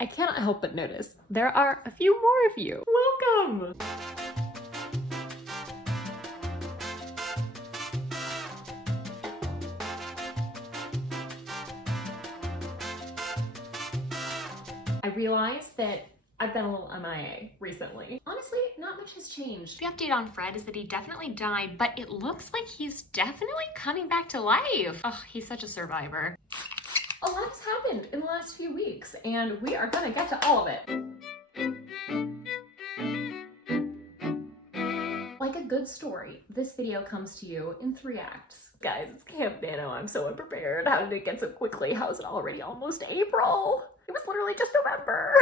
I cannot help but notice there are a few more of you. Welcome! I realized that I've been a little MIA recently. Honestly, not much has changed. The update on Fred is that he definitely died, but it looks like he's definitely coming back to life. Oh, he's such a survivor. A lot has happened in the last few weeks, and we are gonna get to all of it. Like a good story, this video comes to you in 3 acts. Guys, it's Camp NaNo. I'm so unprepared. How did it get so quickly? How is it already almost April? It was literally just November.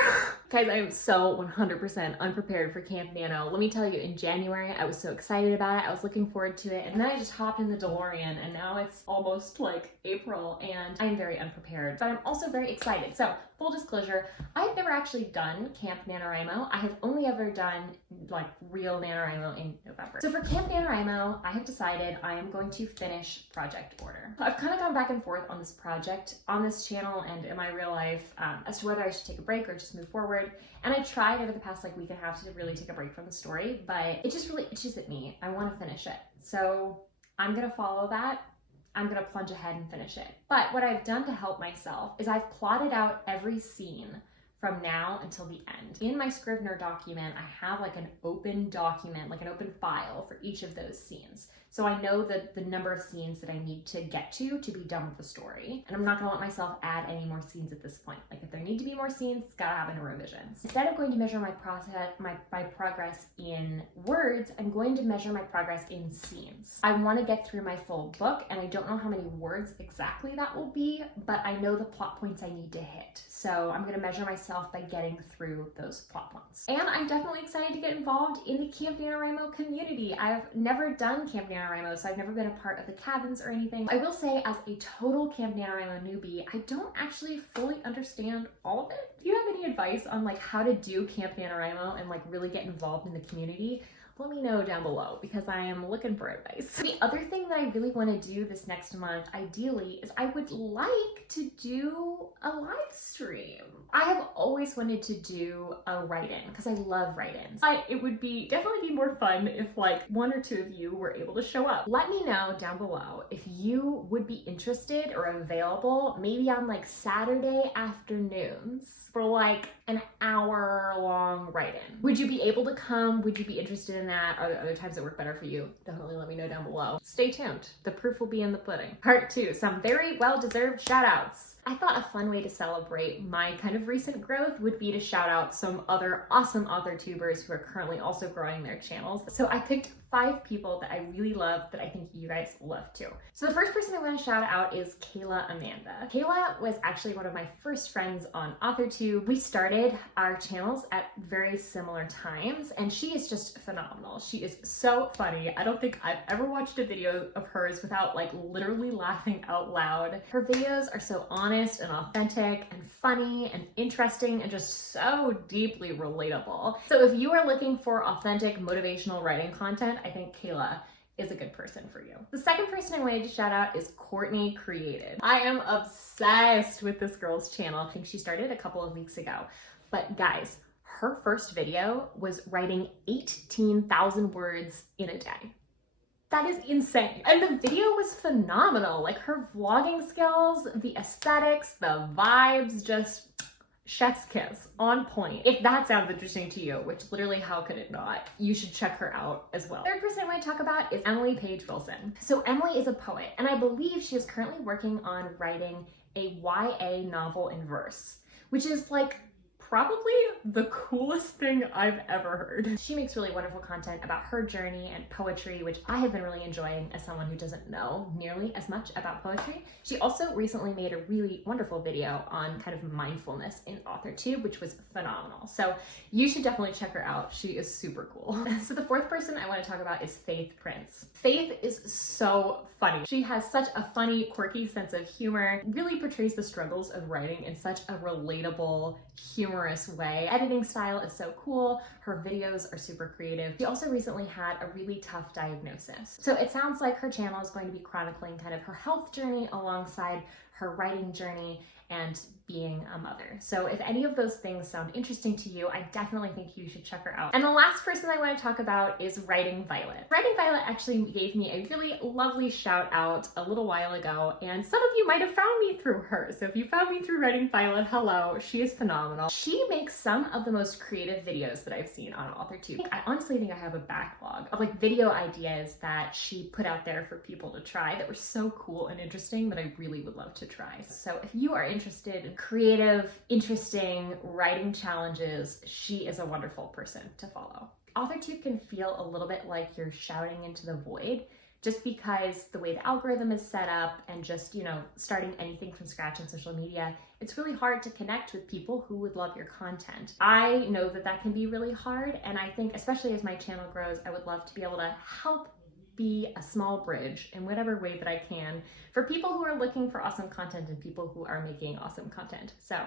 Guys, I am so 100% unprepared for Camp NaNo. Let me tell you, in January, I was so excited about it. I was looking forward to it. And then I just hopped in the DeLorean and now it's almost like April and I'm very unprepared, but I'm also very excited. So full disclosure, I've never actually done Camp NaNoWriMo. I have only ever done like real NaNoWriMo in November. So for Camp NaNoWriMo, I have decided I am going to finish Project Order. I've kind of gone back and forth on this project, on this channel and in my real life as to whether I should take a break or just move forward. And I tried over the past like week and a half to really take a break from the story, but it just really itches at me. I want to finish it. So I'm gonna follow that. I'm gonna plunge ahead and finish it. But what I've done to help myself is I've plotted out every scene from now until the end. In my Scrivener document, I have like an open document, like an open file for each of those scenes. So I know the number of scenes that I need to get to be done with the story. And I'm not gonna let myself add any more scenes at this point. Like if there need to be more scenes, it's gotta happen in revisions. Instead of going to measure my progress in words, I'm going to measure my progress in scenes. I wanna get through my full book and I don't know how many words exactly that will be, but I know the plot points I need to hit. So I'm gonna measure myself by getting through those plot points. And I'm definitely excited to get involved in the Camp NaNoWriMo community. I've never done Camp NaNoWriMo, so I've never been a part of the cabins or anything. I will say, as a total Camp NaNoWriMo newbie, I don't actually fully understand all of it. If you have any advice on like how to do Camp NaNoWriMo and like really get involved in the community, let me know down below because I am looking for advice. The other thing that I really want to do this next month, ideally, is I would like to do a live stream. I have always wanted to do a write-in because I love write-ins. It would definitely be more fun if like 1 or 2 of you were able to show up. Let me know down below if you would be interested or available maybe on like Saturday afternoons for like an hour-long write-in. Would you be able to come? Would you be interested in that? Are there other times that work better for you? Definitely let me know down below. Stay tuned. The proof will be in the pudding. Part 2, some very well-deserved shout-outs. I thought a fun way to celebrate my kind of recent growth would be to shout out some other awesome author tubers who are currently also growing their channels. So I picked 5 people that I really love that I think you guys love too. So the first person I want to shout out is Kayla Amanda. Kayla was actually one of my first friends on authortube. We started our channels at very similar times and she is just phenomenal. She is so funny. I don't think I've ever watched a video of hers without like literally laughing out loud. Her videos are so honest and authentic and funny and interesting and just so deeply relatable. So if you are looking for authentic motivational writing content, I think Kayla is a good person for you. The second person I wanted to shout out is Courtney Created. I am obsessed with this girl's channel. I think she started a couple of weeks ago. But guys, her first video was writing 18,000 words in a day. That is insane. And the video was phenomenal. Like her vlogging skills, the aesthetics, the vibes, just chef's kiss, on point. If that sounds interesting to you, which literally how could it not, you should check her out as well. Third person I want to talk about is Emily Page Wilson. So Emily is a poet and I believe she is currently working on writing a YA novel in verse, which is like probably the coolest thing I've ever heard. She makes really wonderful content about her journey and poetry, which I have been really enjoying as someone who doesn't know nearly as much about poetry. She also recently made a really wonderful video on kind of mindfulness in authortube, which was phenomenal. So you should definitely check her out. She is super cool. So the fourth person I want to talk about is Faith Prince. Faith is so funny. She has such a funny, quirky sense of humor, really portrays the struggles of writing in such a relatable, humorous way. Editing style is so cool. Her videos are super creative. She also recently had a really tough diagnosis. So it sounds like her channel is going to be chronicling kind of her health journey alongside her writing journey. and being a mother. So if any of those things sound interesting to you, I definitely think you should check her out. And the last person I want to talk about is Writing Violet. Writing Violet actually gave me a really lovely shout out a little while ago, and some of you might have found me through her. So if you found me through Writing Violet, hello, she is phenomenal. She makes some of the most creative videos that I've seen on authortube. I honestly think I have a backlog of like video ideas that she put out there for people to try that were so cool and interesting that I really would love to try. So if you are interested in creative, interesting writing challenges, she is a wonderful person to follow. AuthorTube can feel a little bit like you're shouting into the void, just because the way the algorithm is set up and just, you know, starting anything from scratch on social media, it's really hard to connect with people who would love your content. I know that that can be really hard, and I think especially as my channel grows, I would love to be able to help be a small bridge in whatever way that I can for people who are looking for awesome content and people who are making awesome content. So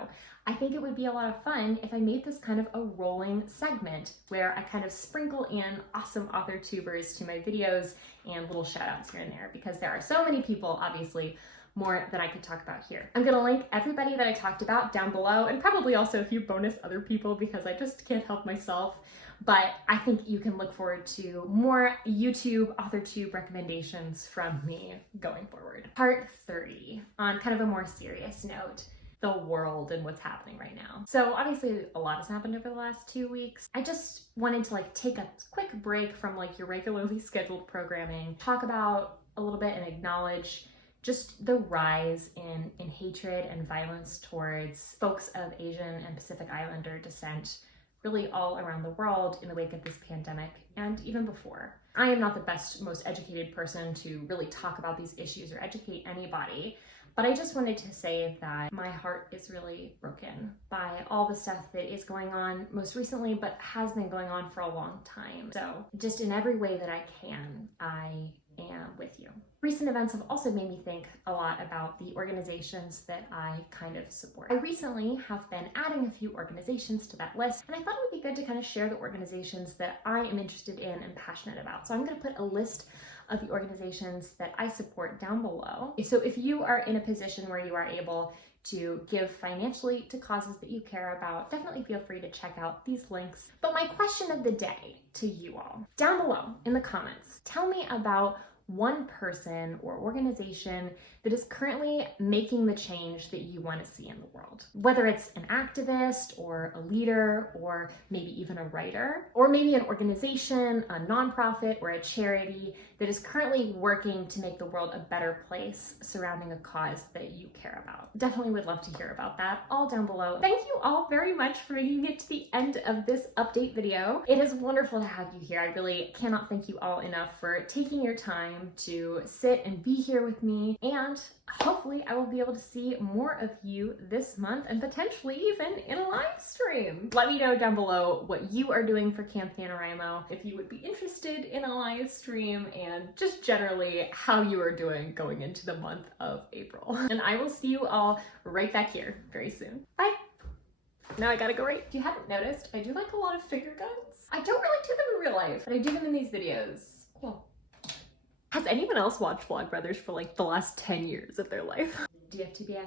I think it would be a lot of fun if I made this kind of a rolling segment where I kind of sprinkle in awesome author tubers to my videos and little shout outs here and there, because there are so many people, obviously, more than I could talk about here. I'm gonna link everybody that I talked about down below, and probably also a few bonus other people because I just can't help myself. But I think you can look forward to more YouTube AuthorTube recommendations from me going forward. Part 30, on kind of a more serious note, the world and what's happening right now. So obviously a lot has happened over the last 2 weeks. I just wanted to like take a quick break from like your regularly scheduled programming, talk about a little bit and acknowledge just the rise in hatred and violence towards folks of Asian and Pacific Islander descent really all around the world in the wake of this pandemic and even before. I am not the best, most educated person to really talk about these issues or educate anybody, but I just wanted to say that my heart is really broken by all the stuff that is going on most recently, but has been going on for a long time. So just in every way that I can, I am with you. Recent events have also made me think a lot about the organizations that I kind of support. I recently have been adding a few organizations to that list, and I thought it would be good to kind of share the organizations that I am interested in and passionate about. So I'm going to put a list of the organizations that I support down below. So if you are in a position where you are able to give financially to causes that you care about, definitely feel free to check out these links. But my question of the day to you all, down below in the comments, tell me about one person or organization that is currently making the change that you want to see in the world. Whether it's an activist or a leader or maybe even a writer, or maybe an organization, a nonprofit, or a charity that is currently working to make the world a better place surrounding a cause that you care about. Definitely would love to hear about that, all down below. Thank you all very much for making it to the end of this update video. It is wonderful to have you here. I really cannot thank you all enough for taking your time to sit and be here with me, and hopefully I will be able to see more of you this month and potentially even in a live stream. Let me know down below what you are doing for Camp NaNo, if you would be interested in a live stream, and just generally how you are doing going into the month of April. And I will see you all right back here very soon. Bye! Now I gotta go right. If you haven't noticed, I do like a lot of finger guns. I don't really do them in real life, but I do them in these videos. Cool. Has anyone else watched Vlogbrothers for like the last 10 years of their life? Do you have to be a